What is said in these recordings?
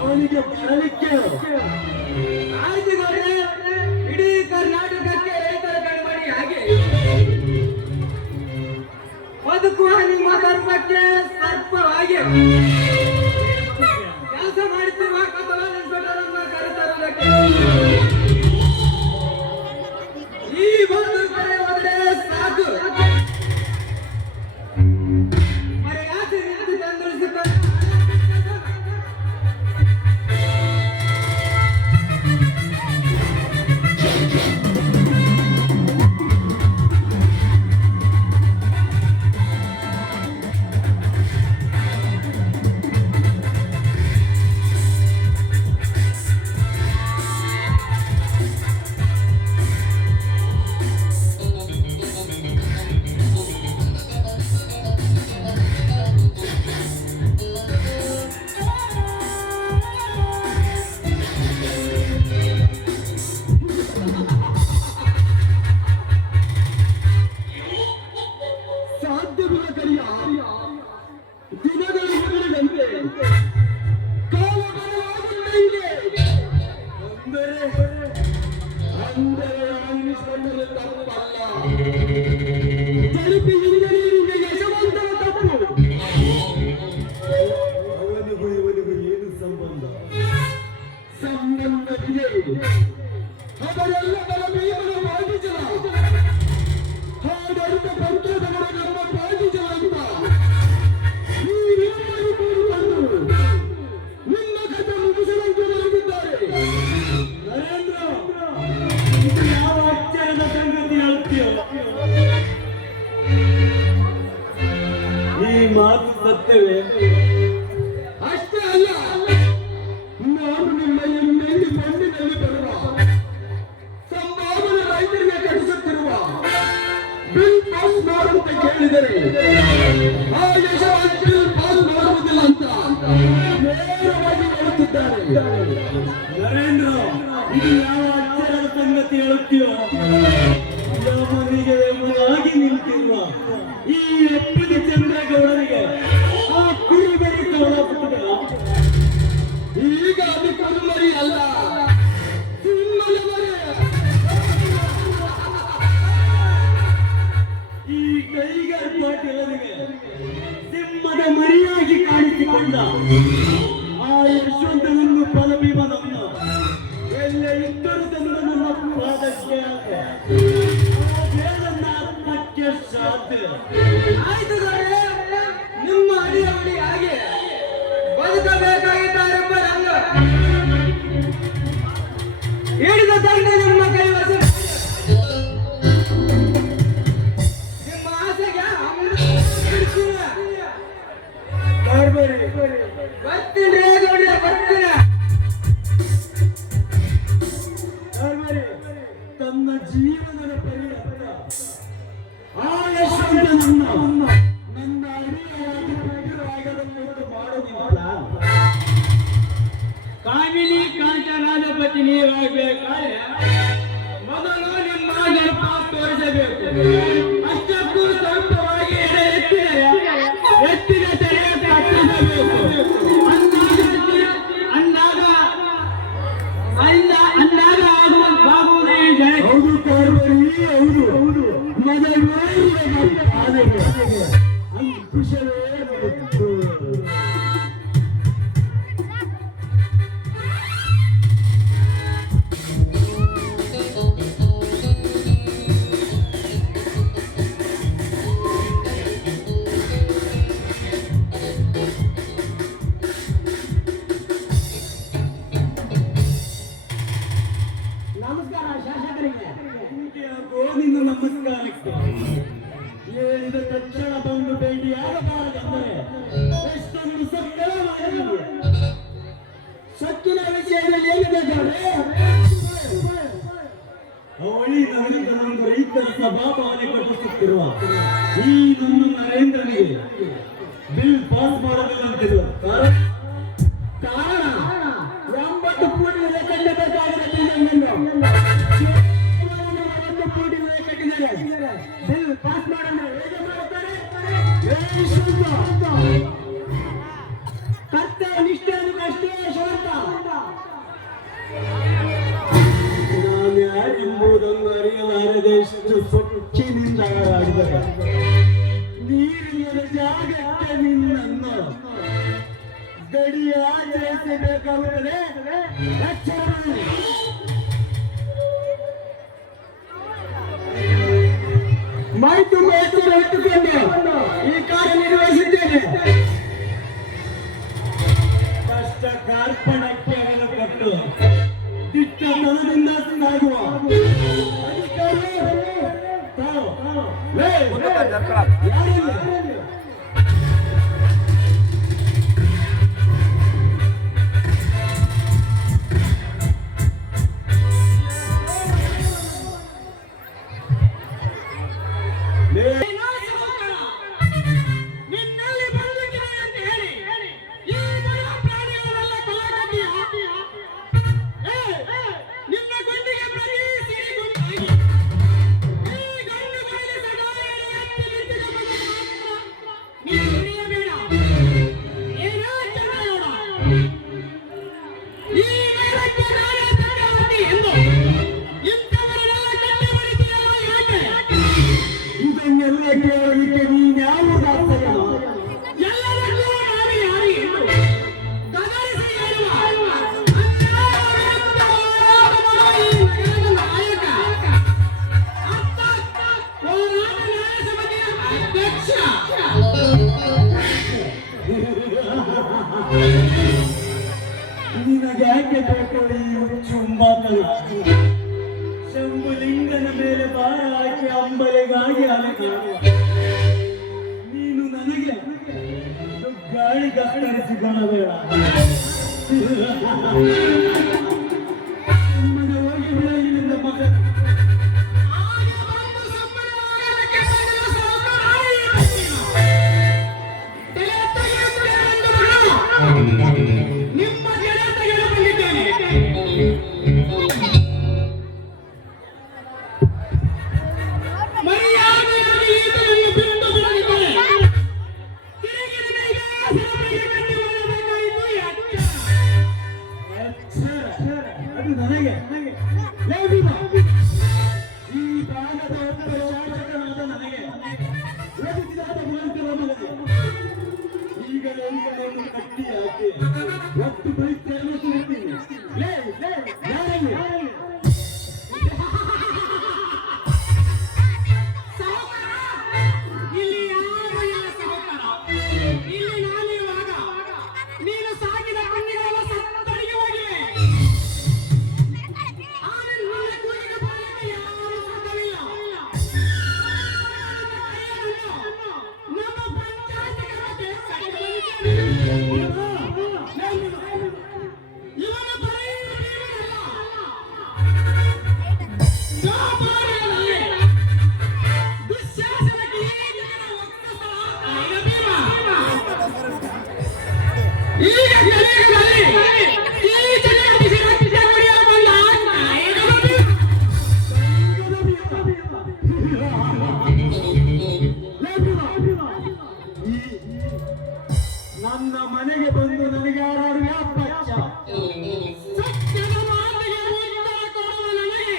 ಅವನಿಗೆ ಕ್ಷಣಕ್ಕೆ ಇಡೀ ಕರ್ನಾಟಕಕ್ಕೆ ರೈತರ ಕಣ್ಮಣಿ ಹಾಗೆ ಬದುಕುವ ನಿಮ್ಮ ಧರ್ಮಕ್ಕೆ ಸರ್ಪವಾಗಿ ಕೆಲಸ ಮಾಡುತ್ತಿರುವ ಕಮಲಮ್ಮ ಕರೆತರುವುದಕ್ಕೆ ಈ ಒಂದು ಕಡೆ ಹೋದರೆ ಸಾಕು ಮರೆಯಾಚೆ ನಿಂತು ತಂದುಳಿಸುತ್ತಾರೆ. ಮಾತು ಸತ್ಯವೇ? ಅಷ್ಟೇ ಅಲ್ಲ, ನಾನು ನಿಮ್ಮ ಎಣ್ಣೆಯಲ್ಲಿ ಮಣ್ಣಿನಲ್ಲಿ ಬರುವ ಸಂಭಾವನೆ ರೈತರಿಗೆ ಕಟ್ಟಿಸುತ್ತಿರುವ ಬಿಲ್ ಪಾಸ್ ಮಾಡುವಂತೆ ಕೇಳಿದರೆ ಆ ಯಶವಂತ ಬಿಲ್ ಪಾಸ್ ಮಾಡುವುದಿಲ್ಲ ಅಂತ ನೇರವಾಗಿ ಹೇಳುತ್ತಿದ್ದಾರೆ. ನರೇಂದ್ರ, ಇದು ಯಾವ ಅಕ್ಷರದ ಸಂಗತಿ ಹೇಳುತ್ತೀಯೋ? ಯಮನಿಗೆ ಯಮನಾಗಿ ನಿಂತಿರುವ ಈ ಅಪ್ಪನಿ ಚಂದ್ರಗೌಡರಿಗೆ ಆ ಕುರುಬರಿ ಕವಳ ಪುಟ್ಟದ ಈಗ ಅದು ಕುರುಬರಿ ಅಲ್ಲ, ಸಿಂಹದ ಮರಿ. ಈ ಟೈಗರ್ ಪಾಟೀಲರಿಗೆ ಸಿಂಹದ ಮರಿಯಾಗಿ ಕಾಣಿಸಿಕೊಂಡ ಆ ಯಶವಂತನನ್ನು ಫಲಭೀಮನನ್ನು ಎಲ್ಲ ಇಬ್ಬರು ತಂದು ನನ್ನ ಪಾದಕ್ಕೆ ಆಯ್ತು, ನಿಮ್ಮ ಅಡಿ ಹಾಗೆ ಬದುಕಬೇಕಾಗಿದ್ದಾರೆಂಬ ರಂಗ ಹೇಳಿದ ತಂದೆ ನಿಮ್ಮ ಕೈವಶ. ನಿಮ್ಮ ಆಸೆಗೆ ಬರ್ತೀನಿ ಗೌಡ್ರೆ, ಬರ್ತೀನಿ. ತನ್ನ ಜೀವನದ ಪರ್ಯಂತ ಆ ಯಶವಂತನನ್ನ ನನ್ನ ಅಡಿಯಾಗಿ ಬಿಡುವಾಗದಂತೆ ಮಾಡುವುದಿಲ್ಲ. ಕಾಮಿನಿ ಕಾಂಚನಾಧಿಪತಿ ನೀವಾಗಬೇಕಾದ್ರೆ ಮೊದಲು ನಿಮ್ಮ ಗರ್ಭ ತೋರಿಸಬೇಕು. ಅಷ್ಟಕ್ಕೂ ಸ್ವಂತವಾಗಿ ಎತ್ತಿನ ತೆರೆಯ ಕಟ್ಟಿಸಬೇಕು. ಅಂದಾಗ ಆಗುವುದೇ ಜಯ. ಹೌದು ಕಾರ್ಬರಿ, ಹೌದು ಹೌದು. ಅಂಕುಶವೇ ನಮಸ್ಕಾರ ಶಾಸಕರಿಗೆ. ನಿನ್ನ ನಮಸ್ಕಾರಕ್ಕೆ ಹೇಳಿದ ತಕ್ಷಣ ಬಂದು ಭೇಟಿಯಾಗಬಾರದೆಂದರೆ ಎಷ್ಟೊಂದು ಸಕ್ಕರೆ ಮಾಡಿದ್ದೀವಿ. ಸಕ್ಕಿನ ವಿಷಯದಲ್ಲಿ ಏನಿದೆ ಅವಳಿ ನಗರದ ರೈತರ ಸಭಾಭವನೆ ಕಟ್ಟಿಸುತ್ತಿರುವ ಈ ನಮ್ಮ ನರೇಂದ್ರನಿಗೆ ಬಿಲ್ ಪಾಸ್ ಮಾಡೋದಿಲ್ಲಂತಿರುವ ಕಾರಣ 80 ಕೋಟಿ ಬೆಲೆ ಕಟ್ಟಬೇಕಾಗಿದೆ. 1 ಕೋಟಿ ಬೆಲೆ ಕಟ್ಟಿದ್ದಾರೆ. ಬಿಲ್ ಪಾಸ್ ಮಾಡಿದ್ರೆ ಹೇಗೆ ಮಾಡ್ತಾರೆ? ಕರ್ತವ್ಯ ನಿಷ್ಠೆ ಅಷ್ಟೇ ಶೋಧ. ನಾನು ಯಾರೆಂಬುದನ್ನು ಅರಿಯಲಾರದೆಷ್ಟು ಸೊಕ್ಕಿನಿಂದ ಆಡಿದರೆ ನೀರಿನ ಜಾಗಕ್ಕೆ ನಿನ್ನನ್ನು ಗಡಿ ಆಚರಿಸಬೇಕಾಗುತ್ತದೆ. ಮೈ ತುಂಬ ಎಚ್ಚರ ಇಟ್ಟುಕೊಂಡು ಈ ಕಾರ್ಯ ನಿರ್ವಹಿಸಿದ್ದೇನೆ. ಕಷ್ಟ ಕಾರ್ಪಣಕ್ಕೆ ಕೊಟ್ಟು ದಿಟ್ಟತನದಿಂದ ಸಾಗುವ ನಿನಗೆ ಯಾಕೆ ಬೇಕು ಈ ಚುಂಬಾಕಲು? ಶಂಭುಲಿಂಗನ ಮೇಲೆ ಭಾರ ಹಾಕಿ ಅಂಬಲೆಗಾಗಿ ಅಲಗೆ ನೀನು ನನಗೆ ಗಾಳಿ ಕತ್ತರಿಸಿಕೊಳ್ಳಬೇಡ. ನಿಮ್ಮನೆ ಹೋಗಿ ಬಿಡಲಿಲ್ಲ ಮಗ. ನನಗೆ ಈ ಭಾಗದ ಒಬ್ಬ ಶಾಸಕನಾದ ನನಗೆ ಈಗಲೇ ಈಗಲೇ ಕಟ್ಟಿ ಹಾಕಿ ಒಟ್ಟು ಬೈತೇನೆ ಸುತ್ತೀನಿ. ಇಲ್ಲಿ ಯಾರು ಇಲ್ಲ ಸಹೋದರ. ಇಲ್ಲಿ ನಾನಿರುವಾಗ ನೀನು ಸಾಗಿದ ಕಣ್ಣಿಗಳೆಲ್ಲ ಸತ್ತರಿಗೆ ಹೋಗಿವೆ. ನನ್ನ ಮನೆಗೆ ಬಂದು ನನಗೆ ಯಾರು ವ್ಯಾಪಚ್ಚ ಸತ್ಯದ ಮಾತಿಗೆ ಉತ್ತರ ಕೊಡುವ ನನಗೆ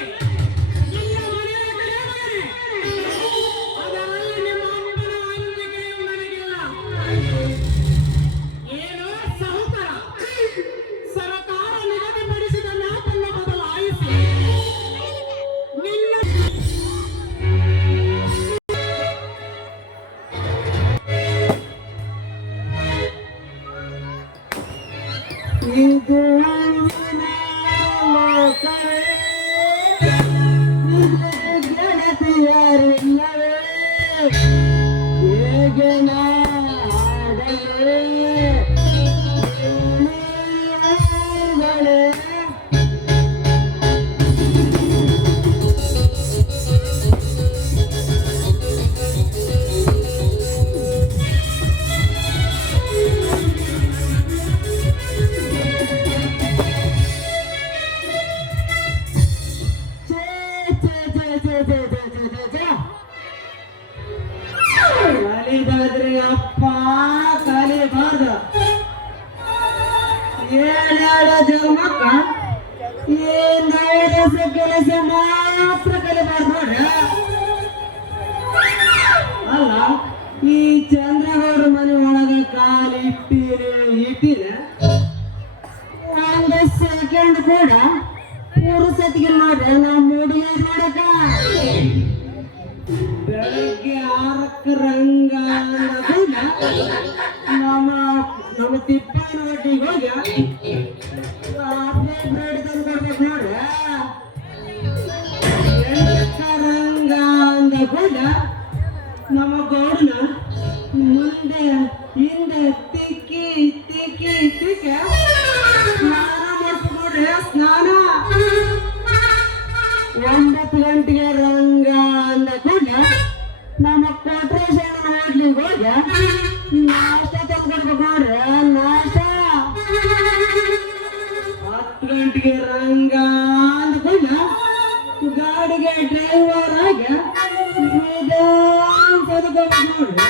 ಗೆಳತಿಯರಿಲ್ಲವೇ ಹೇಗೆ ನಾಡಲೇ ನೀವುಗಳೇ? ಕಲಿಬಾದ್ರಿ ಅಪ್ಪ ಕಲಿಬಾರ್ದು ಏನಾಡ ಜಮಕ್ಕ ಏನಾದ ಕೆಲಸ ಮಾತ್ರ ಕಲಿಬಾರ್ದು ನೋಡ್ರಿ. ಅಲ್ಲ ಈ ಚಂದ್ರಗೌಡ ಮನೆ ಒಳಗೆ ಕಾಲು ಇಟ್ಟಿನ ಒಂದು ಸೆಕೆಂಡ್ ಕೂಡ ಪುರುಸತಿಗೆ ನೋಡ್ರಿ ನಾವು ಮೂಡಿಗೆ ನೋಡಕ ಬೆಳಗ್ಗೆ 6ಕ್ಕೆ ರಂಗ ನಮ್ಮ ನಮ್ಮ ತಿಪ್ಪನ ಒಟ್ಟಿಗೆ ಹೋಗಿ ಬ್ರೆಡ್ ತಂದು ಕೊಡ್ಬೇಕು ನೋಡ್ರಿ. 8ಕ್ಕೆ ರಂಗ ಅಂದ ಕೂಡ ನಮ್ಮ ಗೌಡನ ಮುಂದೆ ಹಿಂದೆ ತಿಕ್ಕಿ ತಿಕ್ಕಿ ತಿಕ್ಕ ಸ್ನಾನ ಮಾಡ್ಬೇಕು ನೋಡ್ರಿ. ಸ್ನಾನ 9 ಗಂಟೆಗೆ ರಂಗ ಅಂದ ಕೂಡ ನಮ್ಮ ಕೊಟ್ರೇಶನ್ ಹೋಗ್ಲಿಕ್ಕೆ ಹೋಗಿ ನಾಷ್ಟ ತಂದ್ಕೊಡ್ಬೇಕು ನೋಡ್ರಿ. ನಾಷ್ಟ 10 ಗಂಟೆಗೆ ರಂಗ ಅಂದ ಕೂಡ ಗಾಡಿಗೆ ಡ್ರೈವರ್ ಆಗಿ ತಂದ್ಕೊಡ್ಬೇಕು ನೋಡ್ರಿ.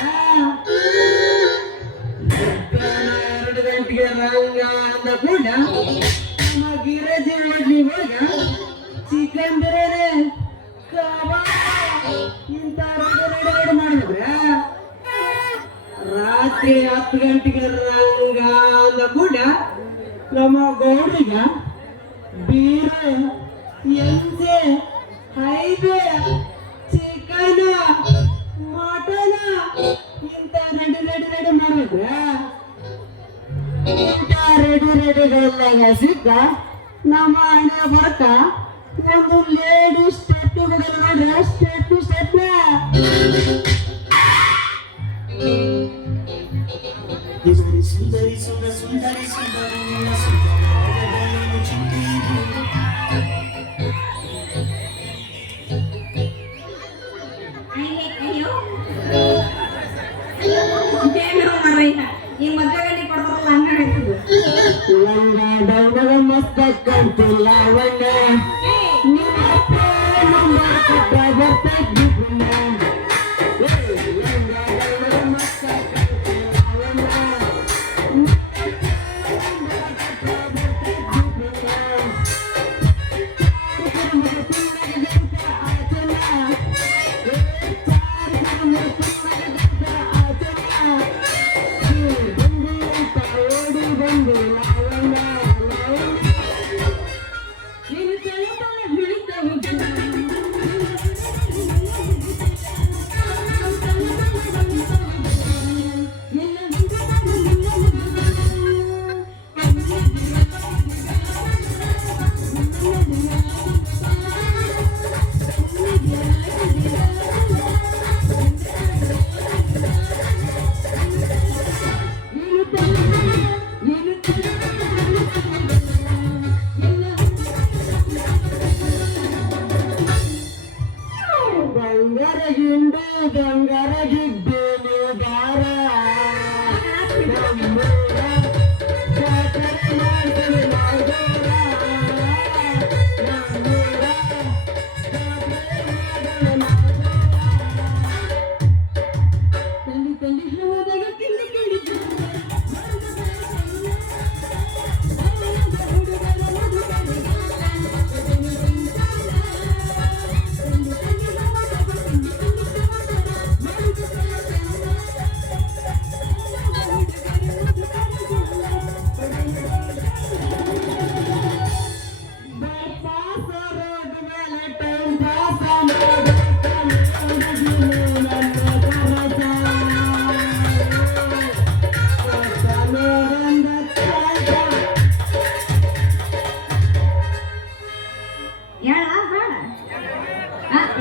2 ಗಂಟೆಗೆ ರಂಗ ಅಂದ ಕೂಡ ನಮ್ಮ ಗಿರಜಿ ಹೋಗ್ಲಿಕ್ಕೆ ಹೋಗಿ ಚಿಕನ್ ಬಿರಿಯಾನಿ ಕಬಾಬ್ ಇಂಥ ರೆಡಿ ಮಾಡಿದ್ರೆ ರಾತ್ರಿ 10 ಗಂಟೆಗೆ ರಂಗ ಅಂದ ಕೂಡ ನಮ್ಮ ಗೌಡಿಗ ಬೀರೆ ಎಂಜೆ ಹೈವೆ ಚಿಕನ್ ಮಟನ್ ಇಂಥ ರೆಡಿ ಮಾಡಿದ್ರೆ ಇಂಥ ರೆಡಿಗಳೆಲ್ಲ ಸಿಕ್ಕ ನಮ್ಮ ಹಣೆ ಬರ್ಕ ಒಂದು ಲೇಡಿ ಸ್ಟೆಪ್ ನೋಡ್ರಿ. ಸ್ಟೆಪ್ ಸುಂದರಿ ಸುಂದರಿ ಸುಂದರಿ ಸುಂದರಿ ನಿನ್ನ ಸುಂದರಗಳನ್ನು ಚಿಂತಿದ್ರು ಈ ಮದ್ವೆಗಲ್ಲಿ ಕೊಡ್ತಾರಲ್ಲ ಹಂಗಾಗ್ತದೆ. ಲಂಗ ಡೌನಗ ಮಸ್ತ ಕಂತಿಲ್ಲ ವಂಡ ನಿಮ್ಮ ನಂಬರ್ ಕೊಟ್ಟ ಬರ್ತೈತಿ ಗುಂಡ. ಲಂಗ ಡೌನಗ ಮಸ್ತ ಕಂತಿಲ್ಲ ವಂಡ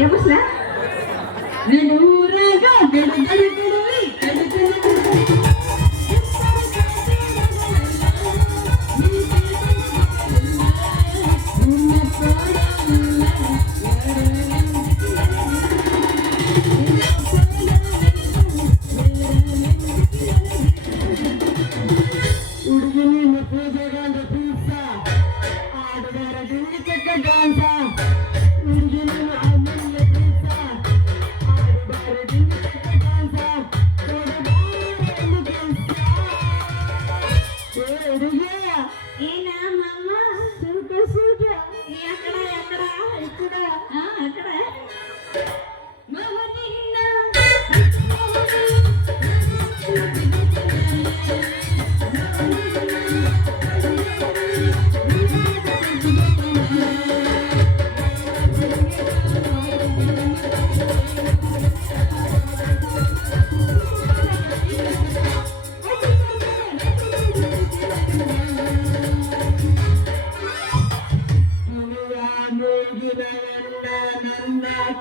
ಎಬ್ಬಸ್ಲ ಊರಾಗ ಗಡಗಡಗಡಲಿ ಹುಡುಗಿನ ಪೂಜೆಗಾಂಡ ಪೀಸ ಆಡುಗಾರ ಡಿಂಗಿ ಚಕ್ಕ ಡ್ಯಾನ್ಸ ಹುಡುಗಿನ ಅಮೂಲ್ಯ ಪೀಸ ಆಡುಗಾರ ಡಿಂಗಿ ಚಕ್ಕ ಡ್ಯಾನ್ಸ ಹುಡುಗಿ ಏನ ಮಮ್ಮ ಸೂಟ ಸೂಟ ಯಾಕಡ ಯಾಕಡ ಇಕ್ಕಡ ಅಕಡ ಮಮ್ಮ ನಿನ್ನ ನನ್ನ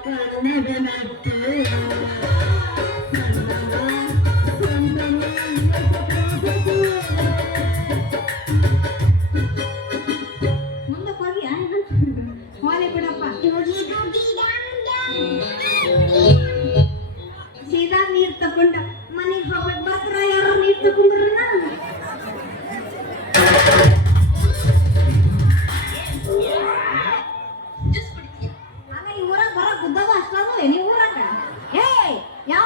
ಕನ್ನಡ ನಟ್ಟು ಮುಂದಕ್ಕೆ ಹೋಗಿ ಹೋಲಿ ಬಿಡಪ್ಪ ಸೀದಾ ನೀರ್ ತಕೊಂಡ ಮನೆಗೆ ಹೋಗ್ಬೇಕು ಬರ್ತಾರ ಯಾರು ನೀರ್ ತಕೊಂಡ್ರನ್ನ ಆಗ ಈ ಊರಾಗ ಬರ ಗುದ್ದದ ಅಷ್ಟದು ನೀ ಊರಾಗ ಏಯ್ ಯಾವ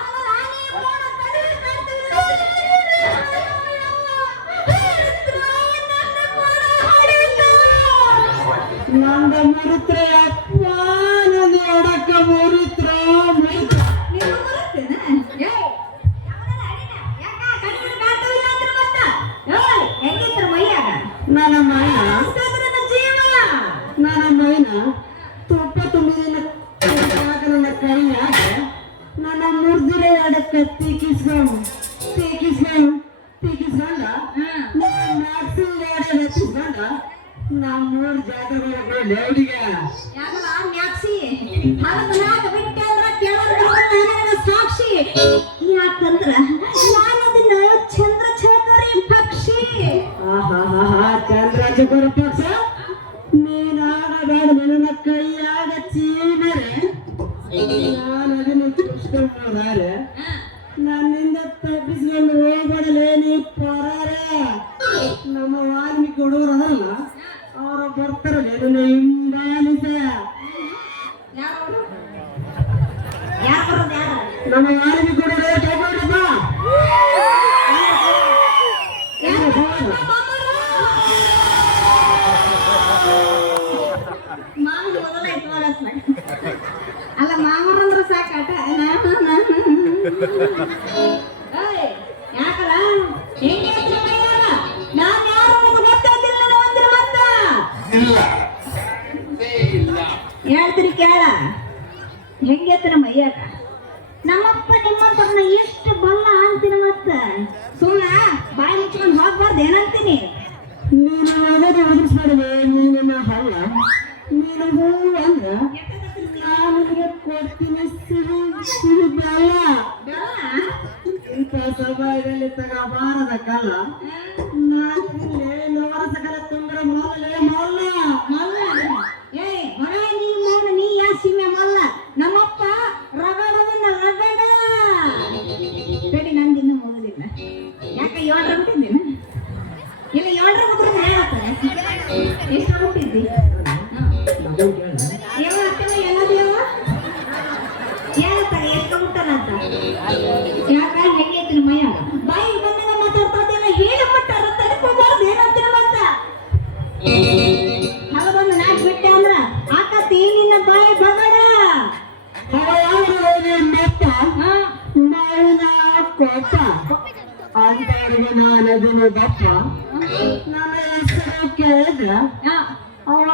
ನಂದ ಮುರಿತ್ರ ಅಪ್ಪ ನನ್ನ ಒಡಕ ಮುರಿತ್ರ ಮುರಿತ್ರ ನನ್ನ ಮೈನ ತುಪ್ಪ ತುಂಬಿದ ನನ್ನ ಕೈಯಾಗ ನನ್ನ ಮುರಿದಿರ ಎಡಕ್ಕ ತೀಕಿಸ್ಕೊಂಡು ಹತ್ತಿಸ್ಕೊಂಡ ನಮ್ಮೂರ್ ಜಾತ್ರೆ ಲೇವಡಿಗೆ ಸಾಕ್ಷಿ ಯಾಕಂದ್ರ ನಾನು ಅದನ್ನ ಚಂದ್ರಚೇಖರಿ ಪಕ್ಷಿ ಚಂದ್ರಾಜಪುರ ಪಕ್ಷ ನೀನಾಗಬೇಡ ನನ್ನ ಕೈಯಾಗ ಚೀನರೆ ನಾನು ಅದನ್ನು ಕೃಷ್ಣರಾರೆ ನನ್ನಿಂದ ತಪ್ಪಿಸ್ಕೊಂಡು ಹೋಗ್ಬೇಡಲೇ ನೀ ಪರಾರೆ ನಮ್ಮ ವಾಲ್ಮೀಕಿ ಹುಡುಗರು ಅದಲ್ಲ ಅವರು ಬರ್ತಾರಲ್ಲ ನನ್ನ ಹಿಂಬಾಲಿಸ ನಮ್ಮ ವಾಲ್ಮೀಕಿ ಹುಡುಗರು ಕೇಳ್ಕೊಡ್ರಪ್ಪ ಅಲ್ಲ ಮಾಮರಂದ್ರ ಸಾಕಾಟ ಯಾಕಲ್ಲ ನಾನು ಯಾರು ಗೊತ್ತಾಗಿಲ್ಲ ಅಂದ್ರ ಮತ್ತ ಹೇಳ್ತೀರಿ ಕೇಳ ಹೆಂಗೈತನ ಮೈಯಾಗ ನಮ್ಮಪ್ಪ ನಿಮ್ಮಪ್ಪನ ಎಷ್ಟು ಬಲ್ಲ ಅಂತೀನಿ ಮತ್ತ ಸುಮ್ಮನ ಬಾಯಿ ಮುಚ್ಕೊಂಡು ಹೋಗ್ಬಾರ್ದು ಏನಂತೀನಿ ನೀನು ಅದನ್ನು ಒದಗಿಸ್ಬೇಡವೆ ನೀನ ಹಲ್ಲ ನೀನು ಹೂ ಅಂದ್ರ ನಾನು ನಿನಗೆ ಕೊಡ್ತೀನಿ ಸಿಹಿ ಬೆಲ್ಲ ಇಂಥ ಸಭೆಯಲ್ಲಿ ತಗಬಾರದ ಕಲ್ಲ ನಾನು ನವರ ಸಕಲ ತುಂಬ್ರ ಮೊದಲೇ ಮೊಲ್ಲ ಏ ಹೊರ ನೀ ಮೋನ ನೀ ಯಾ ಸೀಮೆ ಮಲ್ಲ ನಮ್ಮಪ್ಪ ರಗಡವನ್ನ ರಗಡ ಬೇಡಿ ನಂದಿನ್ನು ಮುಗಿದಿಲ್ಲ ಯಾಕೆ 7 ಬಿಟ್ಟಿದ್ದೇನೆ ಇಲ್ಲ 7 ಮುಗಿದ್ರೆ ಎಷ್ಟು ಬಿಟ್ಟಿದ್ದಿ ಯಾವ ಅತ್ತನ ಎಲ್ಲದ ಯಾವ ಏನಂತ ಎಷ್ಟು ಮುಟ್ಟನಂತ ಯಾಕ ಹೆಂಗೈತಿ ಮೈಯ ಬಾಯಿ ಬಂದಾಗ ಮಾತಾಡ್ತಾರ ಹೇಳ ಮಟ್ಟಾರ ತಡ್ಕೋಬಾರ್ದು ಏನಂತೀರ ಮತ್ತ ಹಲವೊಂದು ನಾಕ್ ಬಿಟ್ಟೆ ಅಂದ್ರ ಆಕತಿ ನಿನ್ನ ಬಾಯಿ ಬಗಡ ಮೆತ್ತ ಮಾವಿನ ಕೊಪ್ಪ ಅಂತವರಿಗೆ ನಾನು ಅದನ್ನು ದಪ್ಪ ನನ್ನ ಹೆಸರು ಕೇಳಿದ್ರ ಅವರ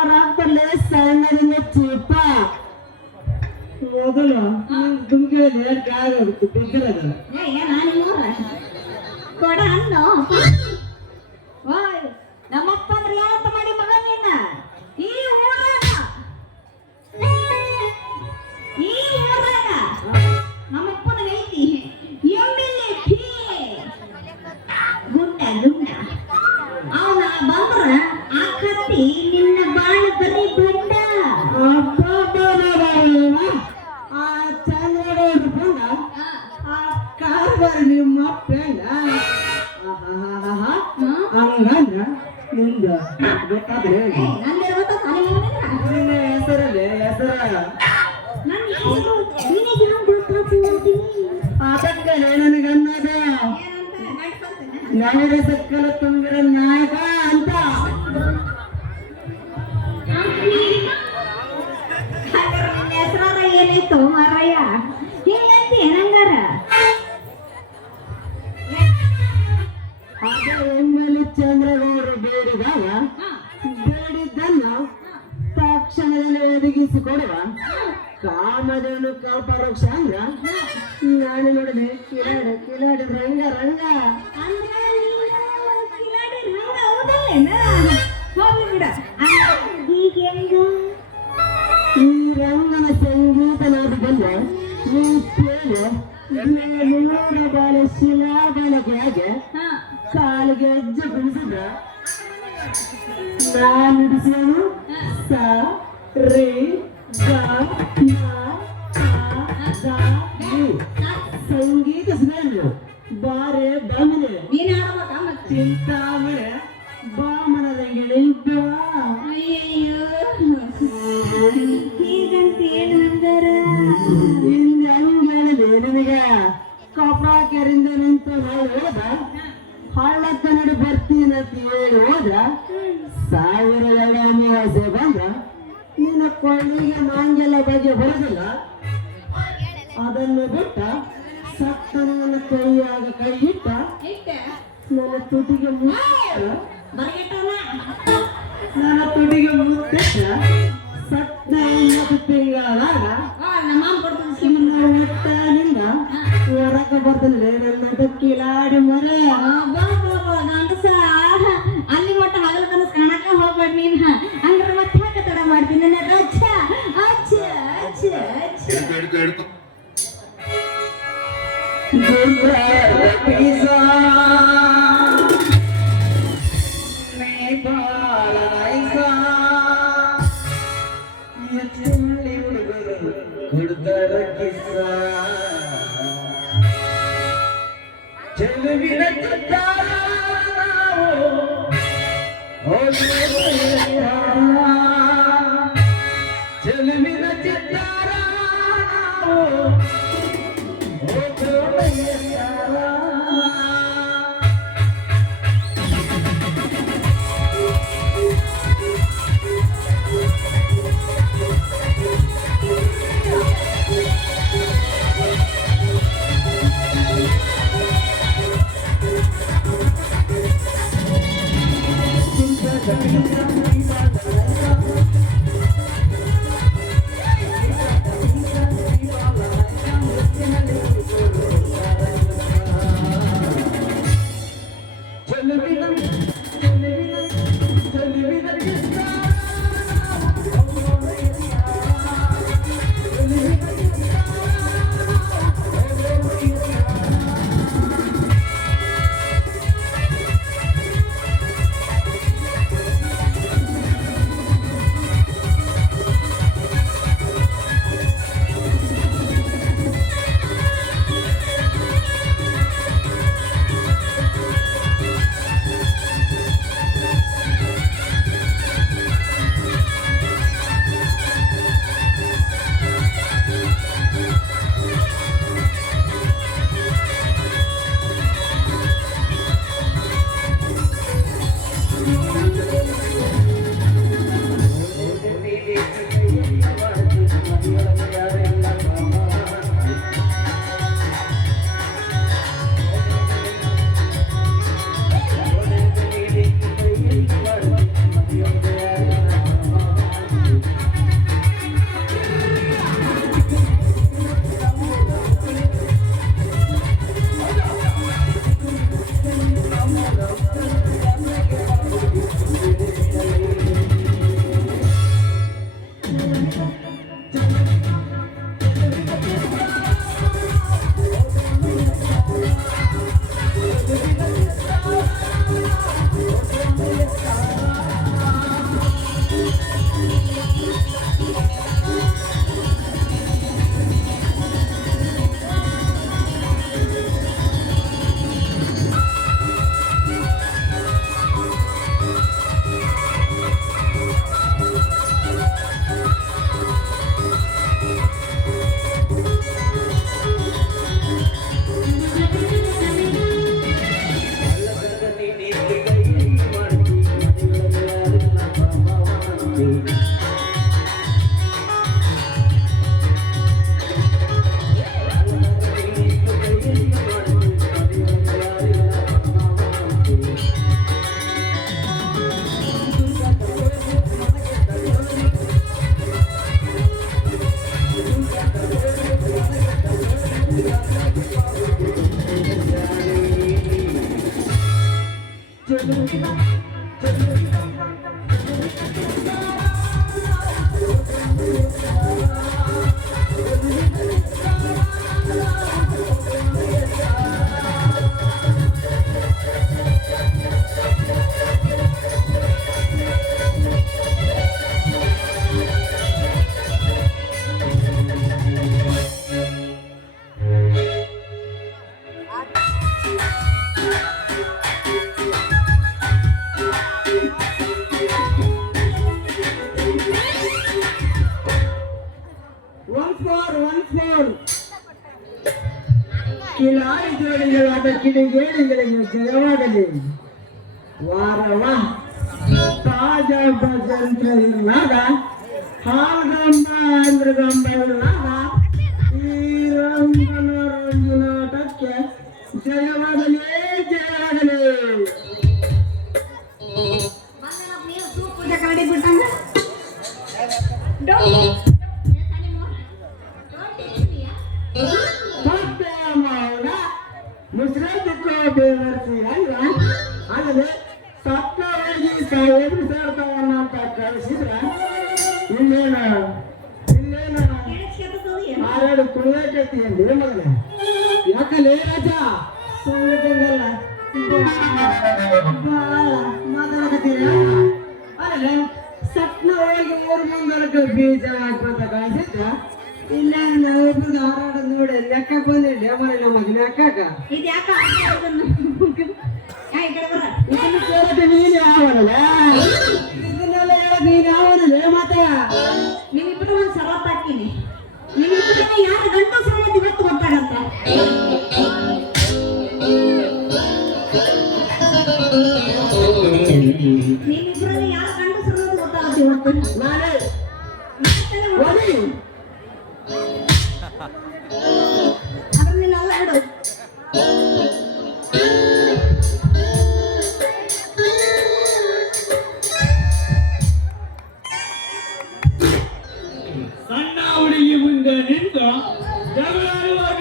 ಸಣ್ಣದಿಂದ ಚೀಪ ಮೊದಲು ದುಮ್ಕಿದ್ರೆ ಕಾಗೋದು ಬಿದ್ದಿರೋದು ಕೊಡ ಅನ್ನೋ ಓಯ್ ನಮ್ಮಪ್ಪ ಅಂದ್ರೆ ಯಾವತ್ತ ಮಾಡಿ ಮಗ ನಿನ್ನ ಈ ಊರಾಗ ಮಾಡ್ತೀರಿ ನಂದಿರುವಂತ ತಾನೇ ಮಗನಿಗೆ ನಿನ್ನ ಹೆಸರಲ್ಲಿ ಹೆಸರ ನನ್ನ ಹೆಸರು ನಿನಗೆ ಯಾವ ಗೊತ್ತಾಗ್ತೀನಿ ಅದಕ್ಕೆ ನನಗೆ ಅನ್ನೋದು ಏನಂತ ನಡ್ಕೊಂತಾನೆ ನನಗೆ ಸಕ್ಕಲ ತುಂಬಿರ ನಾಯಕ ಅಂತ ಹಂಗಾರ ನಿನ್ನ ಹೆಸರಾರ ಏನಿತ್ತು ಮಾರಯ್ಯ ಹಿಂಗಂತಿ ಏನಂಗಾರ ಆಗ ಒಮ್ಮೆಲೆ ಚಂದ್ರಗೌಡರು ಬೇಡಿದಾಗ ಬೇಡಿದ್ದನ್ನ ತಕ್ಷಣದಲ್ಲಿ ಒದಗಿಸಿಕೊಡುವ ಕಾಮಧೇನು ಕಲ್ಪವೃಕ್ಷ ಅಂದ್ರ ನಾನು ನೋಡಿದೆ ಕಿಲಾಡಿ ಕಿಲಾಡಿ ರಂಗ ರಂಗ ಅಂದ್ರೆ ನೀನು ಕಿಲಾಡಿ ರಂಗ ಹೌದಲ್ಲೇನ ಹೋಗ್ಲಿ ಬಿಡ ಈಗ ಹೆಂಗ ಈ ರಂಗನ ಸಂಗೀತ ನಾದದಿಂದ ಈ ಪೇಲೆ ನೂರ ಬಾಲ ಶಿಲಾಬಲಗೆ ಕಾಲಿಗೆ ಹೆಜ್ಜೆ ಬಿಡಿಸಿದ ನಾನು ಹಿಡಿಸೋನು ಸ ರೇ ಗ ಮ ಪ ದ ನಿ. ಸಂಗೀತ ಸುಧಾರಣೆ ಬಾರೆ ಬಾಮನೆ ನೀನ್ ಆಡ್ಬೇಕ ಮತ್ತೆ ಚಿಂತಾಮಣೆ ಬಾಮನದಂಗೆ ಬಾ ಅಯ್ಯಯ್ಯೋ ಹೀಗಂತ ಏನು ಅಂದಾರ ಹಿಂದೆ ಹಂಗೆ ಹೇಳಿದೆ ನಿನಗೆ ಕಪಡ ಕೆರಿಂದ ನಿಂತು ಹೋದ ಹಳ್ಳಕ್ಕ ನಡಿ ಬರ್ತೀನಿ ಅಂತ ಹೇಳಿ ಹೋದ್ರ 1000 ಅಮಾವಾಸ್ಯೆ ಬಂದ್ರ ನಿನ್ನ ಕೊಳ್ಳಿಗೆ ಮಾಂಗೆಲ್ಲ ಬಗ್ಗೆ ಬರೋದಿಲ್ಲ ಅದನ್ನು ಬಿಟ್ಟ ಸತ್ತನ ಕೈಯಾಗ ಕೈ ಇಟ್ಟ ಐತೆ ನನ್ನ ತುಟಿಗೆ ಮುತ್ತ ಬರ್ಗೆಟ್ಟವನ ನನ್ನ ತುಟಿಗೆ ಮುತ್ತಿಟ್ಟ ಸತ್ತ 9 ತಿಂಗಳಾಗ ನಮ್ಮ ಮಾಮ ಕೊಡ್ತಾನೆ ನಿನ್ನ ಹೊಟ್ಟನಿಂದ ಹೊರಕ ಬರ್ತಾನೆ ನನ್ನ ಕಿಲಾಡಿ ಮರೆ ಗಂಡಸ ಅಲ್ಲಿ ಮಟ್ಟ ಹಗಲ ಕನಸು ಕಾಣಕ ಹೋಗ್ಬೇಡ ನೀನ್ ಹಂಗಾರ ಮತ್ತೆ ಯಾಕೆ ತಡ ಮಾಡ್ತೀನಿ ನನ್ನ ಅಚ್ಚ ಅಚ್ಚ ಅಚ್ಚ ಅಚ್ಚ ಚೆಲುವಿನ ಚಿತ್ತಾರ ಚೆಲುವಿನ ಚಿತ್ತಾರ once more. ಕಿಲಾರಿ ಜೋಡಿಗಳಾದ ಕಿಡಿಗೇಡಿಗಳಿಗೆ ಜಯವಾಗಲಿ. ವಾರವ ತಾಜ ಭಜಂತ್ರ ಇರ್ಲಾಗ ಹಾಲ್ಗಂಬ ಅಂದ್ರಗಂಬ ಇರ್ಲಾಗ ಈ ರಂಗನ ರಂಗಿನಾಟಕ್ಕೆ ಜಯವಾಗಲಿ ಜಯವಾಗಲಿ. ಪೂಜೆ ಕರಡಿ ಬಿಟ್ಟಂಗ ಮುಸ್ಲಿದ್ದಕ್ಕೂ ಬೇವರ್ಸಿ ಅಲ್ವ ಆದರೆ ಸತ್ತವಾಗಿ ಸಾಹೇಬ್ರು ಸೇರ್ತಾವನ್ನ ಅಂತ ಕಳಿಸಿದ್ರ ಇಲ್ಲೇನ ಆರಾಡು ಕುಳಿಯಕೈತಿ ಅಂದೇ ಮಗನ ಯಾಕಲೇ ರಾಜ ಸುಮ್ಮಲ್ಲ ಮಾತಾಡಕತ್ತೀರ ಅಲ್ಲ ಸತ್ನ ಹೋಗಿ 3 ಮಂಗಳಕ್ಕೆ ಬೀಜ ಹಾಕ್ಬೇಕ ಕಳಿಸಿದ್ರ ಇಲ್ಲ ನಾವಿಬ್ರು ಹಾರಾಡೋದು ನೋಡಿ ಲೆಕ್ಕ ಬಂದಿಲ್ಲ ಮನೆ ನಮ್ಮ ಮಗನ ಅಕ್ಕಾಕ ಇದು ಯಾಕ ಇದನ್ನು ಕೇಳಕ್ಕೆ ನೀನು ಯಾವನಲ್ಲ ಇದನ್ನೆಲ್ಲ ಹೇಳಕ್ ನೀನು ಯಾವನಲ್ಲ ಮಾತ ನಿಮ್ಮಿಬ್ಬರು ಒಂದು ಸರಳ ಹಾಕಿನಿ ನಿಮ್ಮಿಬ್ಬರು ಯಾರು ಗಂಟು ಸಂಬಂಧ ಇವತ್ತು ಗೊತ್ತಾಗತ್ತ ನಿಮ್ಮಿಬ್ಬರಲ್ಲಿ ಯಾರು ಗಂಟು ಸಂಬಂಧ ಗೊತ್ತಾಗತ್ತೆ ಇವತ್ತು ನಾನೇ ಒಲಿ ಅದನ್ನೆಲ್ಲ ಹೇಳು ಸಣ್ಣ ಹುಡುಗಿ ಮುಂದೆ ನಿಂತು ಜಗಳಾಡುವಾಗ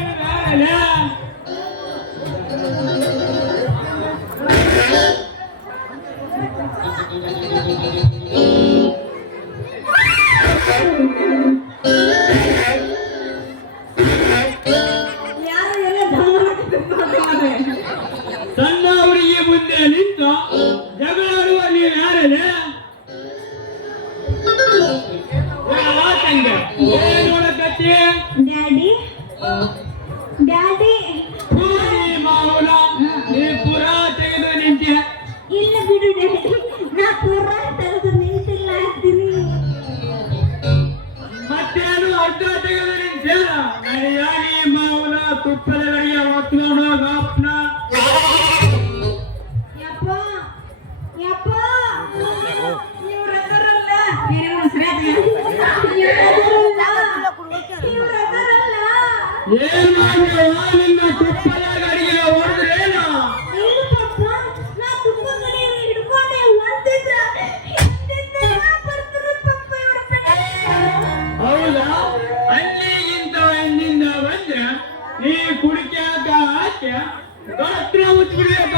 ಸಣ್ಣ ಹುಡುಗಿ ಮುಂದೆ ನಿಂತು ಜಗಳಾಡುವ ನೀವು ಯಾರೇ ನೋಡಕತ್ತಿ ಡ್ಯಾಡಿ ಡ್ಯಾಡಿ ಮಾವುಲ ನೀ ಪುರಾ ತೆಗೆದು ನಿಂತೆ ಇಲ್ಲ ಬಿಡು ಡ್ಯಾಡಿ ನಾ ಪೂರ ತೆಗೆದು ನಿಂತಿಲ್ಲ ಹಾಕ್ತೀನಿ ಮತ್ತೇನು ಅಡ್ಡ ತೆಗೆದು ನಿಂತಿಲ್ಲ ನಡಿಯಾಗಿ ಮಾವುಲ ತುಪ್ಪದ ಗಡಿಗೆ ಹೊತ್ಕೊಂಡು ಗಾಪ್ನ ಯಪ್ಪ ಯಪ್ಪ ಇವ್ರದರಲ್ಲ ಏನು ಸರಿಯಾಗಿ ಇವ್ರದರಲ್ಲ ಏನ್ ಮಾಡ್ಯವ ನಿನ್ನ ತುಪ್ಪದ ಗಡಿಗೆ ಹೊಡೆದ್ರೇನು ಏನು ಪಪ್ಪ ನಾ ತುಂಬ ಗಡಿಯನ್ನು ಹಿಡ್ಕೊಂಡೆ ಹೊಂದಿದ್ರ ಬರ್ತಾರೆ ಪಪ್ಪ ಇವ್ರ ಹೌದಾ ಅಲ್ಲಿಗಿಂತ ಹಿಂದಿಂದ ಬಂದ್ರೆ ನೀ ಕುಡಿಕ್ಯಾಕ ಹಾಕ್ಯ ಗಾತ್ರ ಮುಚ್ಚಿಬಿಡ್ಬೇಕ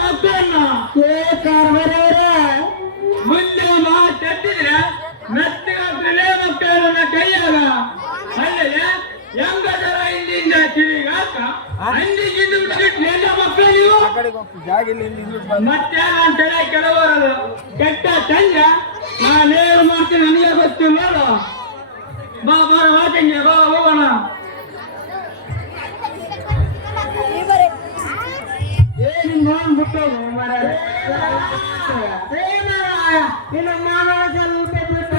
ಮಕ್ಕಳನ್ನ ಮುಂದೆ ಮಾತೆತ್ತಿದ್ರೆ ಮೆತ್ತಗಾಗ್ತದೆ ಮಕ್ಕಳನ್ನ ಕೈಯಾಗ ಅಲ್ಲದೆ ಹೆಂಗದರ ಹಿಂದಿಂದ ತಿರುಗಾಕ ಹಂದಿಗಿಂದು ಬಿಟ್ಬಿಟ್ಟು ಎಲ್ಲ ಮಕ್ಕಳು ನೀವು ಮತ್ತೆ ನಾನು ತಲೆ ಕೆಲವರು ಕೆಟ್ಟ ಚಂದ್ರ ನಾನೇನು ಮಾಡ್ತೀನಿ ನನಗೆ ಗೊತ್ತಿಲ್ಲ ನೋಡು ಬಾ ಬಾರ ವಾಕಿಂಗ್ಗೆ ಬಾ ಹೋಗೋಣ ಏನು ನೋಡ್ಬಿಟ್ಟು ಮರ ನಿನ್ನ ಮಾವ ಸ್ವಲ್ಪ ಬಿಟ್ಟು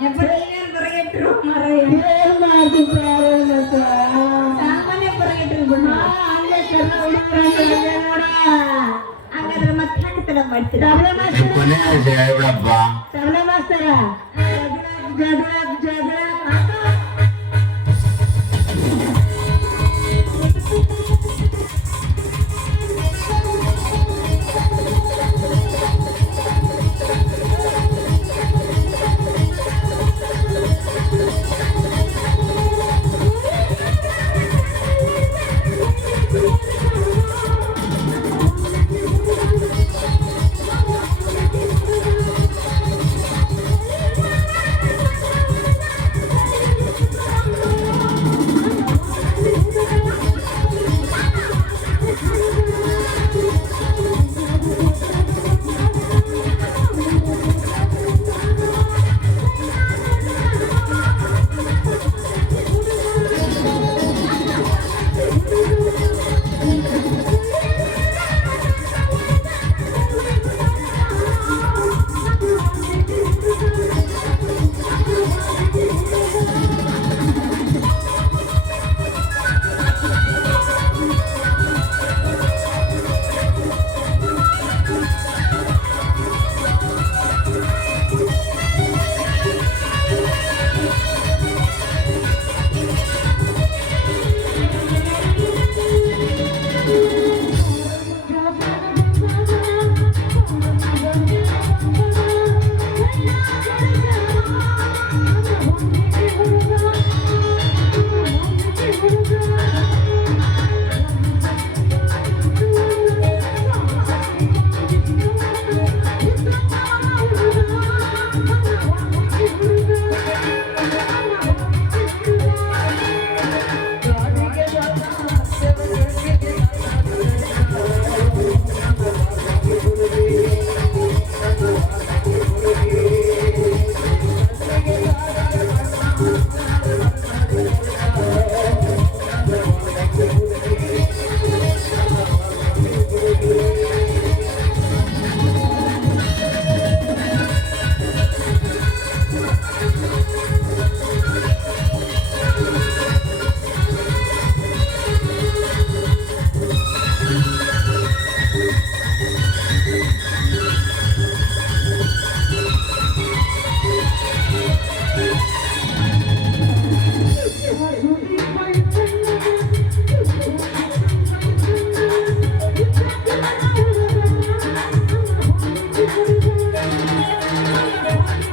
ಯಪ್ಪ ನೀನೇನು ಬರಗೆಟ್ರು ಮಾರಾಯ ಏನ್ ಮಾಡ್ತಿದ್ರು ಸಾಮಾನ್ಯ ಬರಗೆಟ್ರು ಬಿಡು ಹಂಗೆ ಕರ್ನ ಹುಡುಗರ ನೋಡ ಹಂಗಾದ್ರೆ ಮತ್ತೆ ಹ್ಯಾಂಗ ತರ ಮಾಡ್ತೀರಾ ತಬಲ ಮಾಸ್ತರ ಜಗಳ ಜಗಳ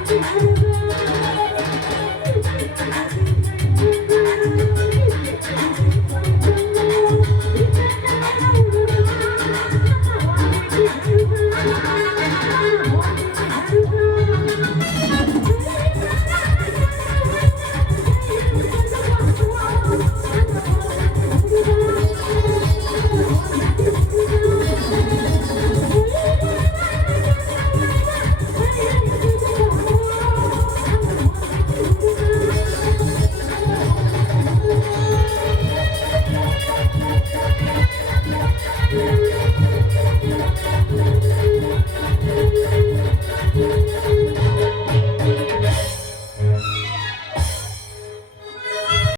ಛೆ,